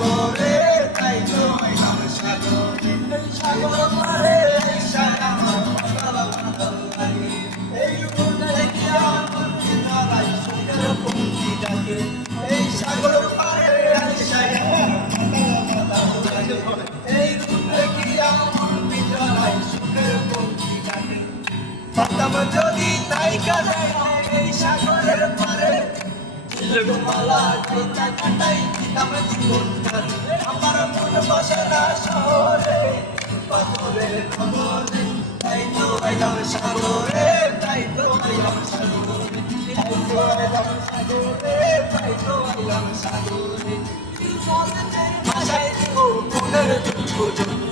সাগরে তাই তো হইলাম সাগরে এই সাগর পারে এই সাগর এই রূপে কি আমার তারাই সুন্দর পঙ্খি ডাকে এই সাগর পারে এই সাগর এই রূপে কি আমার তারাই সুন্দর পঙ্খি ডাকে পাতাম যদি তাই কালে এই সাগরের পারে আমার মন বসে শহরে পাথরের খবরে তাই তো আইলাম সাগরে তাই তো আইলাম সাগরে তাই তো আইলাম সাগরে তাই তো আইলাম সাগরে ভাষায় দিব মনের দুঃখ জন্য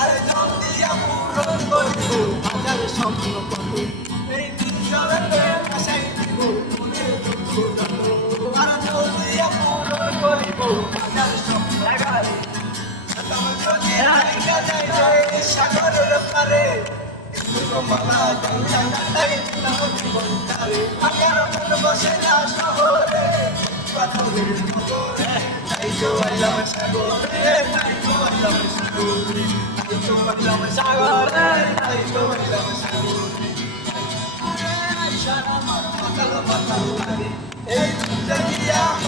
আরে জল দিয়া পূরণ করব হাজার স্বপ্ন কত এই বিশ্বরে সাগরের পারে মালা গঙ্গা কাটাই জীবন কারে আমার মন বসে না শহরে পাথরের খবরে তাই তো আইলাম সাগরে তাই তো আইলাম সাগরে তাই তো আইলাম সাগরে তাই তো আইলাম সাগরে সারা মাতাল লাগে এই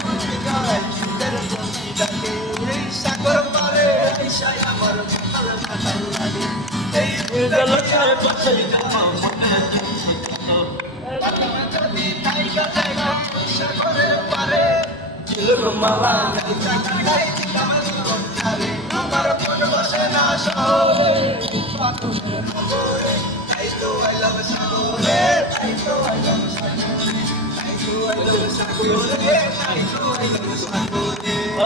মুখে গায় আমার মন বসে না শহরে তাই তো আইলাম সাগরে তাই তো আইলাম সাগরে তাই তো আইলাম সাগরে তাই তো